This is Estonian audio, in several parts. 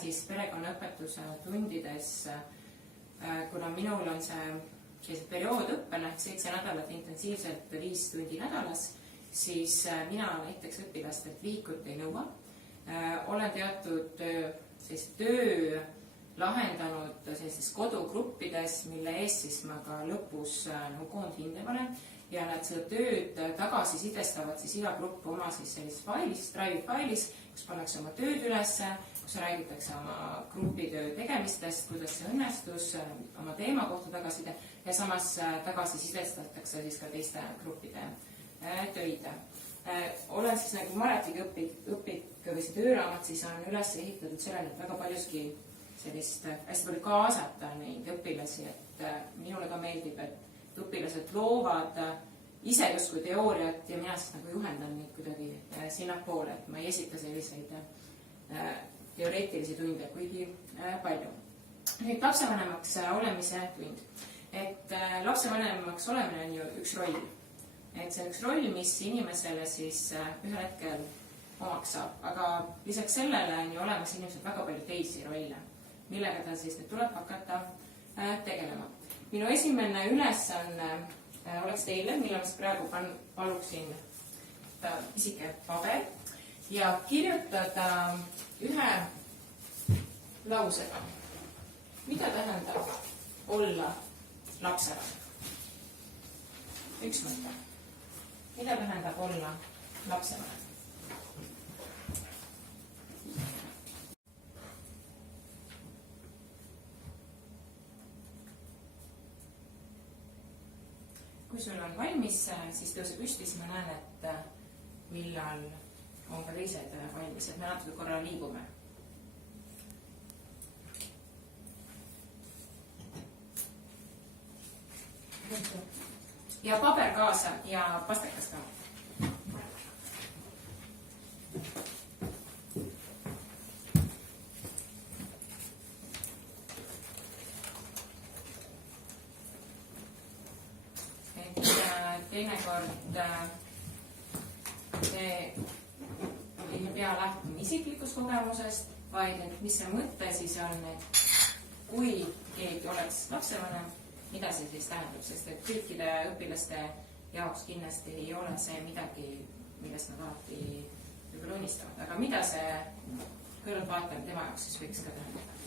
siis perekonnaõpetuse tundides, kuna minul on see periood õppel, 7 nädalat intensiivselt 5 tundi nädalas, siis mina näiteks õpilastelt liikut ei nõua. Olen teatud töö lahendanud sellistes kodugruppides, mille eest siis ma ka lõpus koondhinde panen ja nad seda tööd tagasi sidestavad siis iga grupp oma siis sellises failis, Drive'i failis, kus pannakse oma tööd ülesse, kus räägitakse oma grupitöö tegemistest, kuidas see õnnestus, oma teema kohta tagasiside ja samas tagasi sidestatakse siis ka teiste gruppide töid. Olen siis nagu Maretiga õpik või see tööraamat siis on üles ehitatud sellele, et väga paljuski sellist hästi palju kaasata neid õpilasi, et minule ka meeldib, et õpilased loovad ise justkui teooriat ja mina siis nagu juhendan neid kuidagi sinnapoole, et ma ei esita selliseid teoreetilisi tunde, kuigi palju. Nüüd lapsevanemaks olemise tund. Et lapsevanemaks olemine on ju üks roll. Et see on üks roll, mis inimesele siis ühel hetkel omaks saab, aga lisaks sellele on ju olemas inimesed väga palju teisi rolle, millega ta siis nüüd tuleb hakata tegelema. Minu esimene ülesanne oleks teile, mille ma praegu paluksin pisike paber ja kirjutada ühe lausega. Mida tähendab olla lapsevanem? Üks mõte. Mida tähendab olla lapsevanem? Kui sul on valmis, siis tõuse püsti, siis ma näen, et millal on ka teised valmis, et me natuke korra liigume. Ja paber kaasa ja pastekas ka. Teinekord ei pea lähtuma isiklikust kogemusest, vaid et mis see mõte siis on, et kui keegi oleks lapsevanem, mida see siis tähendab, sest et kõikide õpilaste jaoks kindlasti ei ole see midagi, millest nad alati võib-olla unistavad, aga mida see kõrvaltvaatamine tema jaoks siis võiks ka tähendada?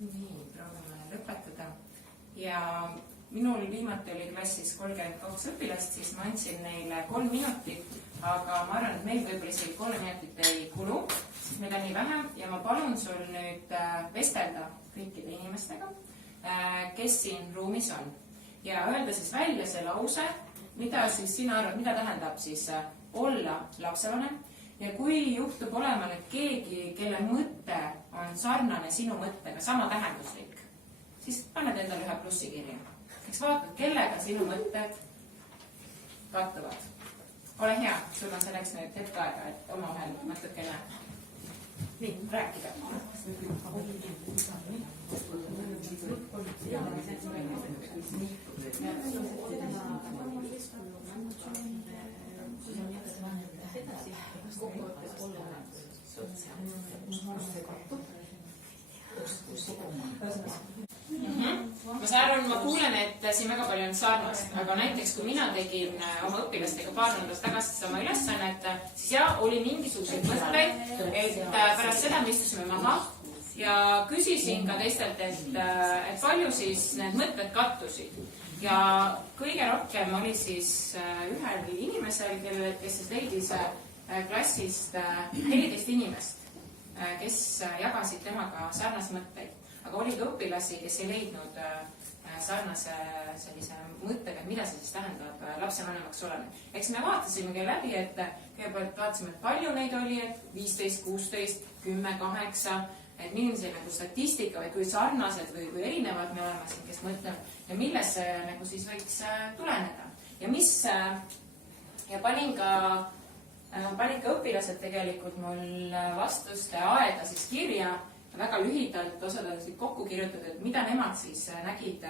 Nii, proovime lõpetada. Ja minul viimati oli klassis 32 õpilast, siis ma andsin neile 3 minutit, aga ma arvan, et meil võib-olla isegi 3 minutit ei kulu, sest meil on nii vähe ja ma palun sul nüüd vestelda kõikide inimestega, kes siin ruumis on. Ja öelda siis välja see lause, mida siis sina arvad, mida tähendab siis olla lapsevanem. Ja kui juhtub olema nüüd keegi, kelle mõte on sarnane sinu mõttega, sama tähenduslik, siis paned endale ühe plussi kirja. Eks vaatad, kellega sinu mõtted kattuvad. Ole hea, sul on selleks nüüd hetk aega, et omavahel natukene nii, rääkida. Ma saan aru, ma kuulen, et siin väga palju on sarnast, aga näiteks kui mina tegin oma õpilastega paar nädalat tagasi sama ülesannet, siis jah, oli mingisuguseid mõtteid, et pärast seda me istusime maha ja küsisin ka teistelt, et palju siis need mõtted kattusid. Ja kõige rohkem oli siis ühel inimesel, kes siis leidis klassist 14 inimest, kes jagasid temaga sarnaseid mõtteid, aga oli ka õpilasi, kes ei leidnud sarnase sellise mõttega, et mida see siis tähendab lapsevanemaks olemine. Eks me vaatasimegi läbi, et kõigepealt vaatasime, et palju neid oli, et 15, 16, 10, 8, et milline see nagu statistika või kui sarnased või erinevad me oleme siin, kes mõtleme ja millest see nagu siis võiks tuleneda. Ja panin ka õpilased tegelikult mul vastuste aega siis kirja, väga lühidalt osad on siit kokku kirjutatud, et mida nemad siis nägid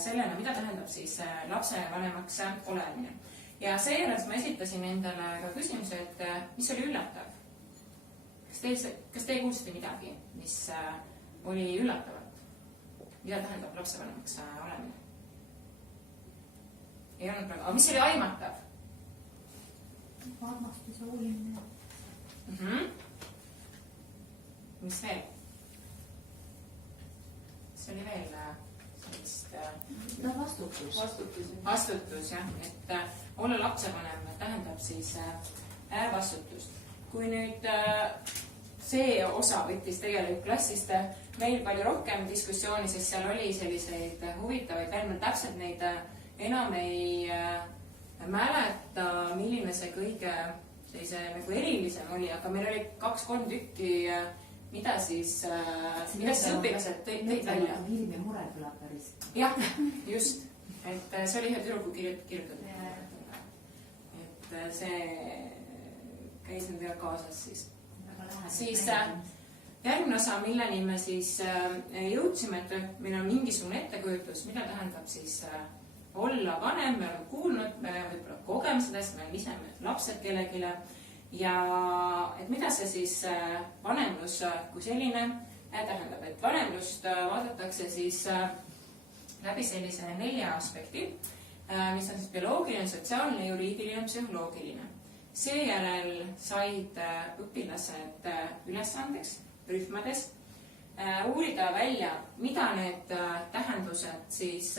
sellena, mida tähendab siis lapsevanemaks olemine. Ja seejuures ma esitasin endale ka küsimuse, et mis oli üllatav? Kas teie kuulsite midagi, mis oli üllatavat? Mida tähendab lapsevanemaks olemine? Ei olnud praegu, aga mis oli aimatav? Armastuse uurimine. Mis veel? See oli veel sellist... Vastutus, jah. Et olla lapsevanem tähendab siis vastutus. Kui nüüd see osa võttis tegelikult klassist meil palju rohkem diskussiooni, sest seal oli selliseid huvitavaid, veel ma täpselt neid enam ei mäleta, milline see kõige sellise nagu erilisem oli, aga meil oli 2-3 tükki, mida siis õpilased tõid välja. Hirm ja mure kõlab päris. Jah, just. Et see oli ühe tüdruku kirjutatud. Et see käis nendega kaasas siis. Siis järgmine osa, milleni me siis jõudsime, et meil on mingisugune ettekujutus, mida tähendab siis olla vanem, me oleme kuulnud, me võib-olla kogeme seda, sest me oleme ise lapsed kellegile ja et mida see siis vanemlus kui selline tähendab, et vanemlust vaadatakse siis läbi sellise 4 aspekti, mis on siis bioloogiline, sotsiaalne, juriidiline, psühholoogiline. Seejärel said õpilased ülesandeks rühmades uurida välja, mida need tähendused siis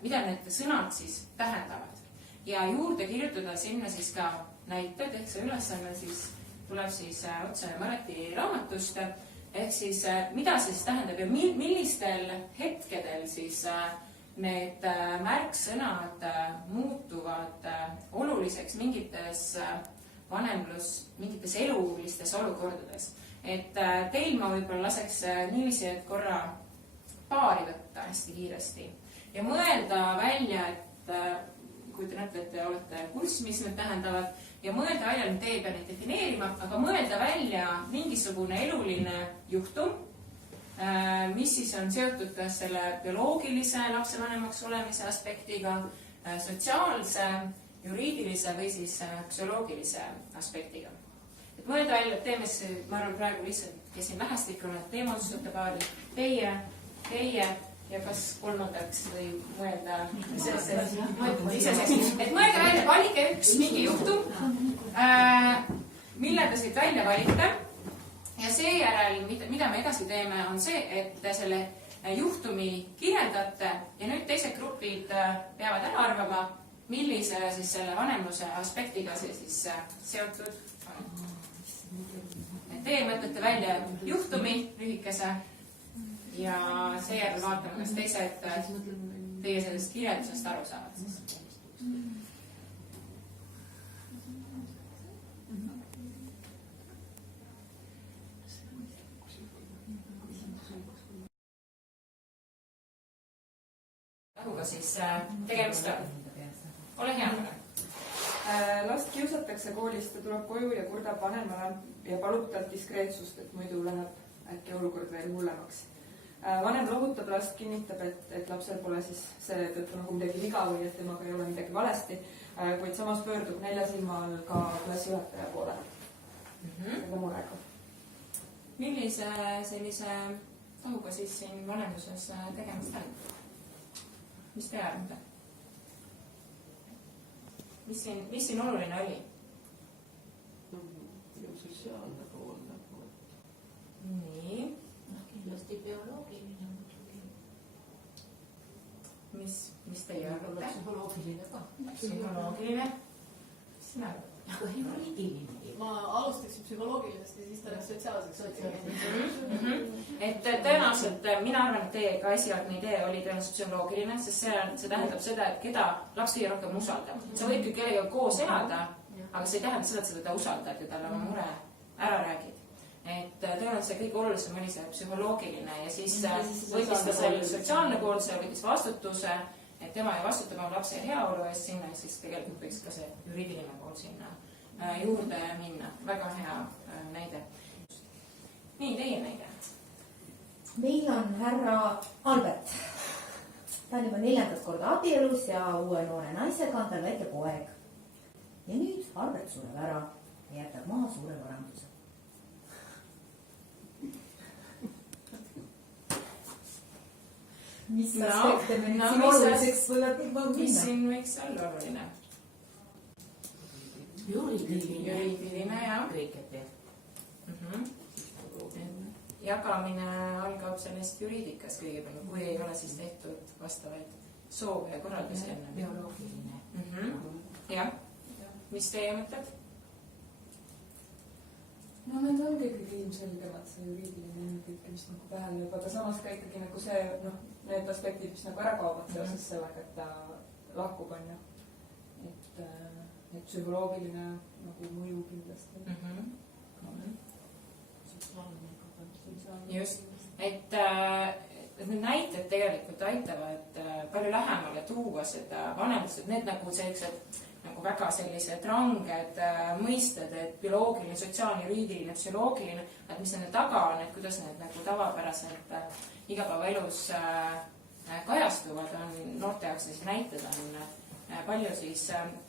mida need sõnad siis tähendavad ja juurde kirjutada sinna siis ka näited, ehk see ülesanne siis tuleb siis otse Mareti raamatust, ehk siis mida see siis tähendab ja millistel hetkedel siis need märksõnad muutuvad oluliseks mingites mingites elulistes olukordades. Et teil ma võib-olla laseks niiviisi, et korra paari võtta hästi kiiresti ja mõelda välja, et kui te näete, et te olete kursis, mis need tähendavad, ja mõelda välja, et te ei pea neid defineerima, aga mõelda välja mingisugune eluline juhtum, mis siis on seotud kas selle bioloogilise lapsevanemaks olemise aspektiga, sotsiaalse, juriidilise või siis psühholoogilise aspektiga. Et mõelda välja, et teeme see, ma arvan praegu lihtsalt, kes siin vähestikul, et teema otsustate paari, teie ja kas kolmandaks või mõelda et mõelda välja, valike üks mingi juhtum, mille te siit välja valite ja seejärel, mida me edasi teeme, on see, et selle juhtumi kirjeldate ja nüüd teised grupid peavad ära arvama, millise siis selle vanemluse aspektiga see siis seotud on. Teie mõtlete välja juhtumi lühikese ja seejärel vaatame, kas teised teie sellest kirjeldusest aru saavad siis. Kuhuga siis tegemist on? Ole hea. Last kiusatakse koolist ja tuleb koju ja kurdab vanemale ja palub talt diskreetsust, et muidu läheb äkki olukord veel hullemaks. Vanem lohutab last, kinnitab, et lapsel pole siis selle tõttu nagu midagi viga või et temaga ei ole midagi valesti, kuid samas pöördub 4 silma all ka klassijuhataja poole selle murega. Millise sellise tahuga siis siin vanemluses tegemist on? Mis te arvate? Mis siin oluline oli? Sotsiaalne pool nagu. Nii. Kindlasti bioloogiline muidugi. Mis teie arvate? Psühholoogiline ka. Psühholoogiline. Mis sina arvad? aga juriidiline. ma alustaksin psühholoogilisest ja siis ta läks sotsiaalseks. Et tõenäoliselt mina arvan, et teie ka esialgne idee oli tõenäoliselt psühholoogiline, sest see tähendab seda, et keda laps kõige rohkem usaldab. Sa võid küll kellega koos elada, aga see ei tähenda seda, et sa teda usaldad ja talle oma mure ära räägid. Et tõenäoliselt see kõige olulisem oli see psühholoogiline ja siis võttis ta selle sotsiaalne pool, see võttis vastutuse, et tema ei vastuta oma lapse heaolu eest sinna ja siis tegelikult võiks ka see juriidiline pool sinna juurde minna. Väga hea näide. Nii, teie näide. Meil on härra Albert. Ta on juba 4. korda abielus ja uue noore naisega on tal väike poeg. Ja nüüd Albert sureb ära ja jätab maha suure varanduse. Mis aspekte me nüüd siin oluliseks võivad minna? Mis siin võiks olla oluline? Juriidiline, jah. Kõigepealt. Jagamine algab sellest juriidikast kõigepealt, kui ei ole siis tehtud vastavaid soove ja korraldusi enne. Bioloogiline. Jah. Mis teie mõtled? No need ongi ikkagi ilmselgemad, see juriidiline kõik, mis nagu pähe lööb, aga samas ka ikkagi nagu see, need aspektid, mis nagu ära kaovad seoses sellega, et ta lahkub, on ju. Et psühholoogiline nagu mõju kindlasti. Just, et need näited tegelikult aitavad palju lähemale tuua seda vanemlust, et need nagu sellised nagu väga sellised ranged mõisted, et bioloogiline, sotsiaalne, juriidiline, psühholoogiline, et mis nende taga on, et kuidas need nagu tavapäraselt igapäevaelus kajastuvad, on noorte jaoks siis näited on palju siis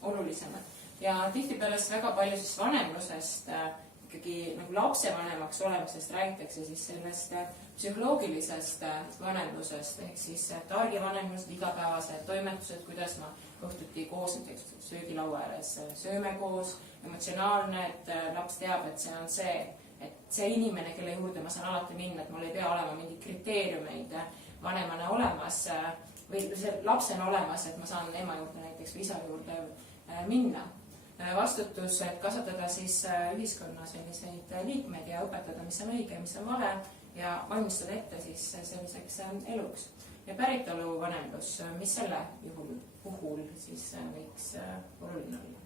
olulisemad. Ja tihtipeale väga palju siis vanemlusest ikkagi nagu lapsevanemaks olemisest räägitakse siis sellest psühholoogilisest vanemlusest ehk siis targi vanemlused, igapäevased toimetused, kuidas ma õhtuti koos näiteks söögilaua ääres sööme koos, emotsionaalne, et laps teab, et see on see, et see inimene, kelle juurde ma saan alati minna, et mul ei pea olema mingeid kriteeriumeid vanemana olemas või see lapsena olemas, et ma saan ema juurde näiteks või isa juurde minna. Vastutus, et kasvatada siis ühiskonna selliseid liikmeid ja õpetada, mis on õige, mis on vale ja valmistada ette siis selliseks eluks. Ja päritolu vanemlus, mis selle puhul siis võiks oluline olla?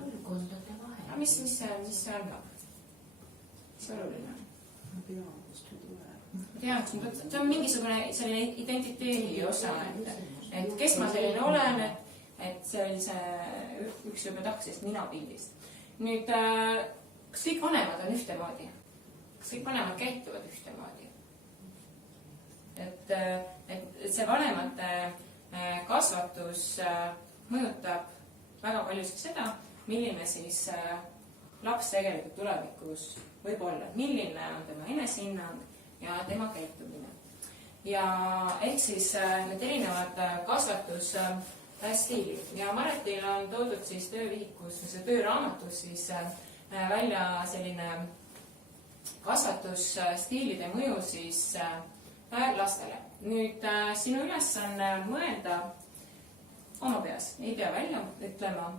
Põlvkondade vahel. Mis see annab? Mis oluline? Teadus, see on mingisugune selline identiteedi osa, et kes ma selline olen, et see oli see üks juba taksist ninapildist. Nüüd, kas kõik vanemad on ühtemoodi? Kas kõik vanemad käituvad ühtemoodi? Et see vanemate kasvatus mõjutab väga palju seda, milline siis laps tegelikult tulevikus võib olla, milline on tema enesehinnang ja tema käitumine. Ja ehk siis need erinevad kasvatusstiilid ja Maretil on toodud siis töövihikus, see tööraamatus siis välja selline kasvatusstiilide mõju siis lastele. Nüüd sinu ülesanne on mõelda oma peas, ei pea välja ütlema,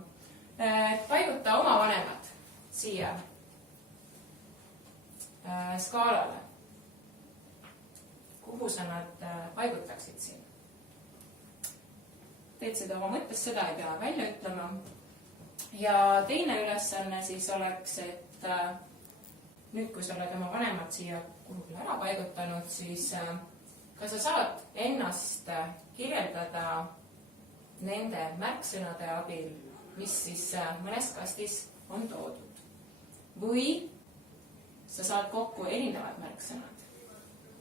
paiguta oma vanemad siia skaalale. Kuhu sa nad paigutaksid siin? Teed seda oma mõttes, seda ei pea välja ütlema. Ja teine ülesanne siis oleks, et nüüd, kui sa oled oma vanemad siia kuhugile ära paigutanud, siis kas sa saad ennast kirjeldada nende märksõnade abil, mis siis mõnes kastis on toodud. Või sa saad kokku erinevad märksõnad.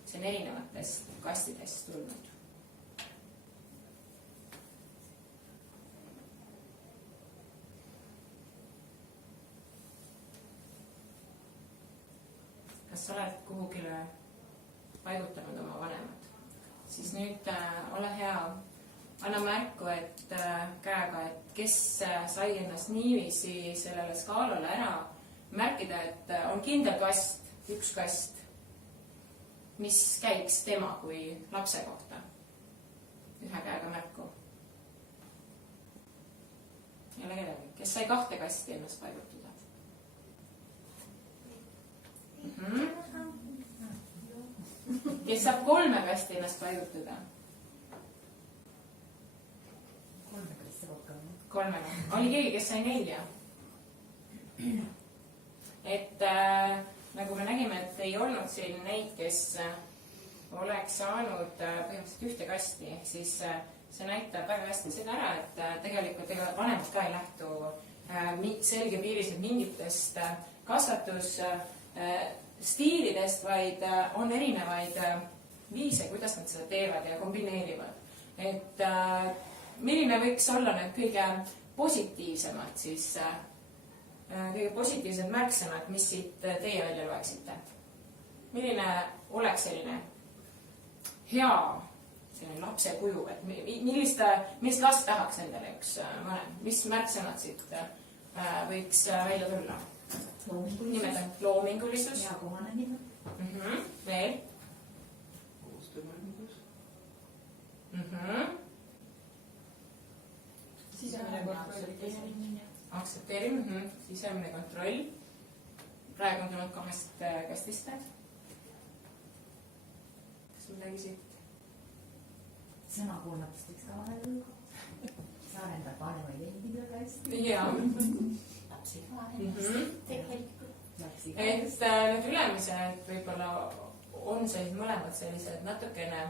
See on erinevatest kastidest tulnud. Kas sa oled kuhugile paigutanud oma vanemad? Siis nüüd ole hea, anna märku, et käega, et kes sai ennast niiviisi sellele skaalale ära märkida, et on kindel kast, üks kast, mis käiks tema kui lapse kohta. Ühe käega märku. Ei ole kes sai 2 kasti ennast paigutada? Kes saab 3 kasti ennast paigutada? 3 klassi rohkem. 3. Oli keegi, kes sai 4? Et nagu me nägime, et ei olnud siin neid, kes oleks saanud põhimõtteliselt 1 kasti, ehk siis see näitab väga hästi seda ära, et tegelikult ega vanemad ka ei lähtu selgepiiriselt mingitest kasvatusstiilidest, vaid on erinevaid viise, kuidas nad seda teevad ja kombineerivad. Et milline võiks olla need kõige positiivsemad siis, kõige positiivsed märksõnad, mis siit teie välja loeksite? Milline oleks selline hea selline lapse kuju, et millist last tahaks endale üks vanem? Mis märksõnad siit võiks välja tulla? Nimetan loomingulisus. Hea kohanemine. Veel? Koostöövõimekus. Sisemine kontroll. Aktsepteerimine, sisemine kontroll. Praegu on tulnud 2 kastist. Kas midagi siit? Sõnakuulmatust võiks ka vahel olla. See arendab vanemaid endid väga hästi. Jaa. Lapsi ka tegelikult. Et need ülemised võib-olla on sellised mõlemad sellised natukene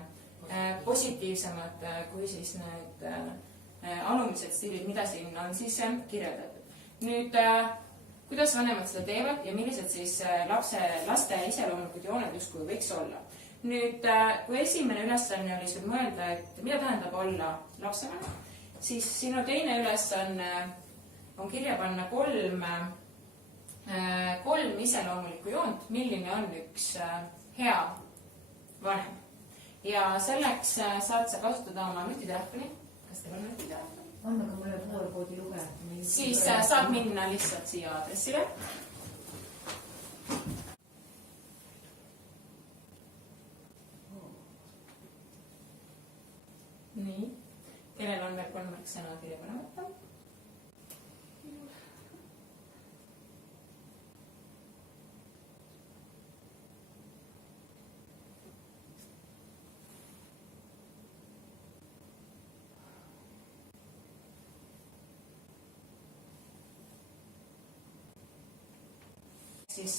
positiivsemad kui siis need alumised stiilid, mida siin on siis kirjeldatud. Nüüd, kuidas vanemad seda teevad ja millised siis laste iseloomulikud jooned justkui võiks olla? Nüüd, kui esimene ülesanne oli sul mõelda, et mida tähendab olla lapsevanem, siis sinu teine ülesanne on kirja panna 3 iseloomulikku joont, milline on üks hea vanem. Ja selleks saad sa kasutada oma nutitelefoni. Kas teil on nutitelefoni? On, aga mul on QR-koodi lugeja. Siis saad minna lihtsalt siia aadressile. Nii. Kellel on veel 3 märksõna kirja panemata? Siis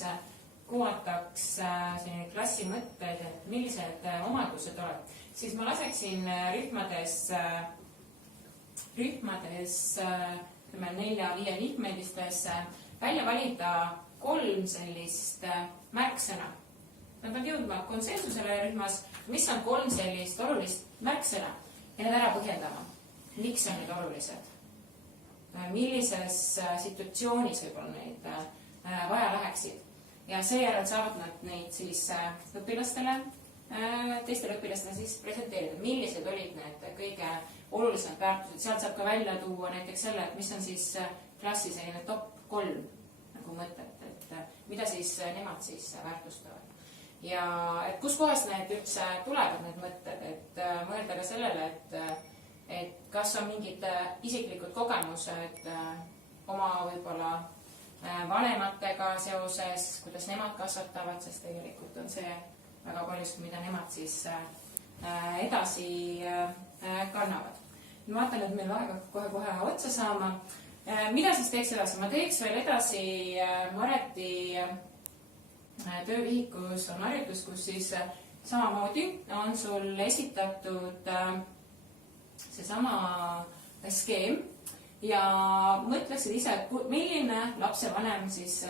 kuvataks selline klassi mõtted, et millised omadused on. Siis ma laseksin rühmades 4-5 liikmelistes välja valida 3 sellist märksõna. Nad peavad jõudma konsensusele rühmas, mis on 3 sellist olulist märksõna ja need ära põhjendama. Miks on need olulised? Millises situatsioonis võib-olla neid vaja läheksid ja seejärel saavad nad neid siis õpilastele, teistele õpilastele siis presenteerida, millised olid need kõige olulisemad väärtused. Sealt saab ka välja tuua näiteks selle, et mis on siis klassi selline top 3 nagu mõtet, et mida siis nemad siis väärtustavad. Ja et kus kohast need üldse tulevad need mõtted, et mõelda ka sellele, et kas on mingid isiklikud kogemused oma võib-olla vanematega seoses, kuidas nemad kasvatavad, sest tegelikult on see väga paljus, mida nemad siis edasi kannavad. Ma vaatan, et meil aega kohe otsa saama. Mida siis teeks edasi? Ma teeks veel edasi Mareti töövihikus on harjutus, kus siis samamoodi on sul esitatud seesama skeem ja mõtleksid ise, et milline lapsevanem siis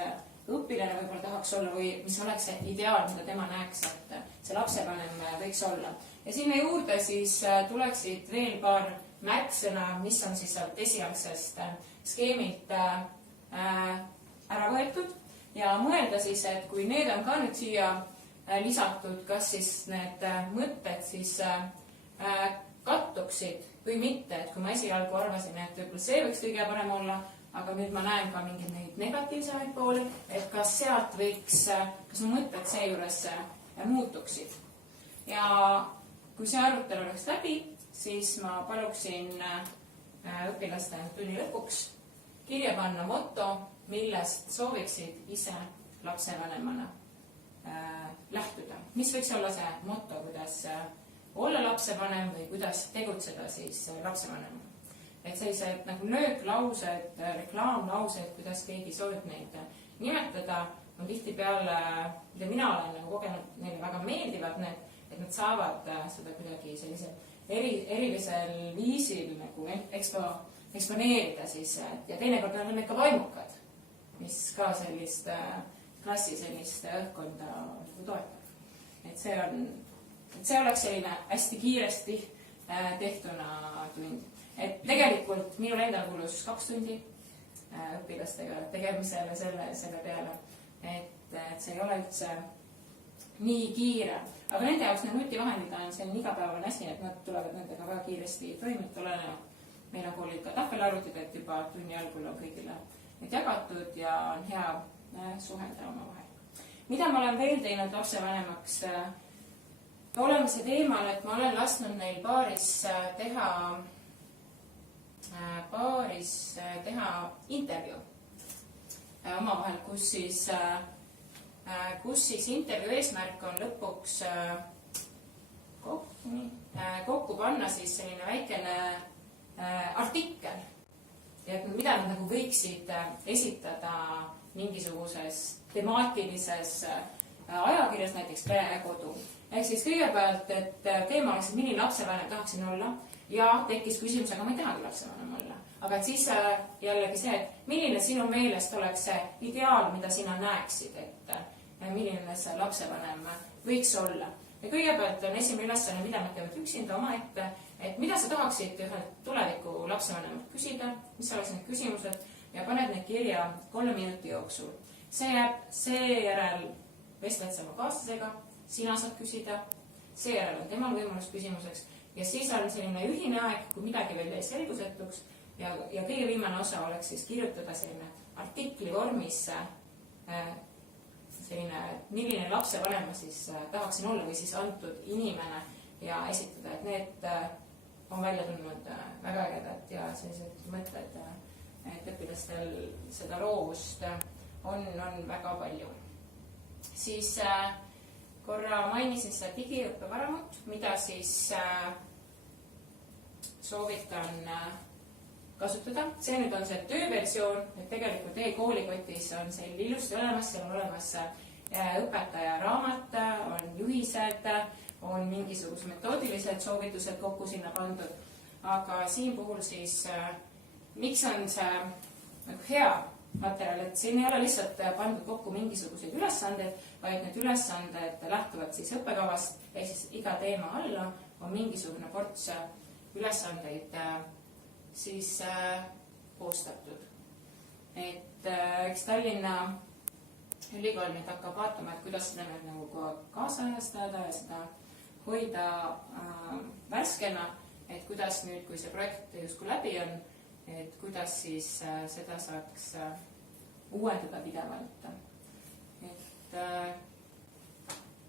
õpilane võib-olla tahaks olla või mis oleks see ideaal, mida tema näeks, et see lapsevanem võiks olla. Ja sinna juurde siis tuleksid veel paar märksõna, mis on siis sealt esialgsest skeemilt ära võetud ja mõelda siis, et kui need on ka nüüd siia lisatud, kas siis need mõtted siis kattuksid või mitte, et kui ma esialgu arvasin, et võib-olla see võiks kõige parem olla, aga nüüd ma näen ka mingeid neid negatiivsemaid pooli, et kas sealt võiks, kas mu mõtted seejuures muutuksid. Ja kui see arutelu oleks läbi, siis ma paluksin õpilaste tunni lõpuks kirja panna moto, millest sooviksid ise lapsevanemana lähtuda. Mis võiks olla see moto, kuidas olla lapsevanem või kuidas tegutseda siis lapsevanemana. Et sellised nagu nööklaused, reklaamlaused, kuidas keegi soovib neid nimetada, on tihtipeale, mida mina olen nagu kogenud, neile väga meeldivad need, et nad saavad seda kuidagi sellisel erilisel viisil nagu eksponeerida siis ja teinekord on need ka vaimukad, mis ka sellist klassi sellist õhkkonda nagu toetab. Et see oleks selline hästi kiiresti tehtuna tund. Et tegelikult minul endal kulus 2 tundi õpilastega tegemisele selle peale, et see ei ole üldse nii kiire. Aga nende jaoks need nutivahendid on selline igapäevane asi, et nad tulevad nendega väga kiiresti toimida olenevalt. Meil on koolid ka tahvelarvutid, et juba tunni algul on kõigile need jagatud ja on hea suhelda omavahel. Mida ma olen veel teinud lapsevanemaks olemise teemal, et ma olen lasknud neil paaris teha intervjuu omavahel, kus siis intervjuu eesmärk on lõpuks kokku panna siis selline väikene artikkel, et mida nad nagu võiksid esitada mingisuguses temaatilises ajakirjas, näiteks Pere ja Kodu. Ehk siis kõigepealt, et teema oleks, et milline lapsevanem tahaksin olla ja tekkis küsimus, aga ma ei tahagi lapsevanem olla. Aga et siis jällegi see, et milline sinu meelest oleks see ideaal, mida sina näeksid, et milline see lapsevanem võiks olla. Ja kõigepealt on esimene ülesanne, mida nad teevad üksinda omaette, et mida sa tahaksid ühelt tuleviku lapsevanemalt küsida, mis oleks need küsimused ja paned need kirja 3 minuti jooksul. Seejärel vestled sa oma kaaslasega, sina saad küsida, seejärel on temal võimalus küsimuseks ja siis on selline ühine aeg, kui midagi veel jäi selgusetuks ja kõige viimane osa oleks siis kirjutada selline artikli vormis selline, milline lapsevanem ma siis tahaksin olla või siis antud inimene ja esitada, et need on välja tulnud väga ägedad ja sellised mõtted, et õpilastel seda loovust on väga palju. Siis korra mainisin seda digiõppevaramut, mida siis soovitan kasutada. See nüüd on see tööversioon, et tegelikult e-koolikotis on seal ilusti olemas, seal on olemas õpetaja raamat, on juhised, on mingisugused metoodilised soovitused kokku sinna pandud. Aga siin puhul siis, miks on see nagu hea materjal, et siin ei ole lihtsalt pandud kokku mingisuguseid ülesanded, vaid need ülesanded lähtuvad siis õppekavast, ehk siis iga teema alla on mingisugune ports ülesandeid siis koostatud. Et eks Tallinna Ülikool nüüd hakkab vaatama, et kuidas seda nüüd nagu kaasajastada ja seda hoida värskena, et kuidas nüüd, kui see projekt justkui läbi on, et kuidas siis seda saaks uuendada pidevalt. Et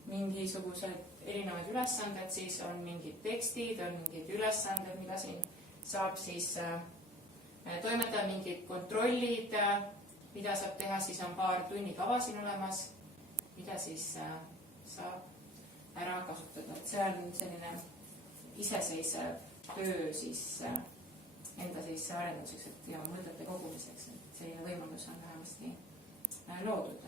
mingisugused erinevad ülesanded, siis on mingid tekstid, on mingid ülesanded, mida siin saab siis toimetada, mingid kontrollid, mida saab teha, siis on paar tunnikava siin olemas, mida siis saab ära kasutada. Et see on selline iseseisev töö siis enda siis arenduseks ja mõtete kogumiseks, et selline võimalus on vähemasti loodud.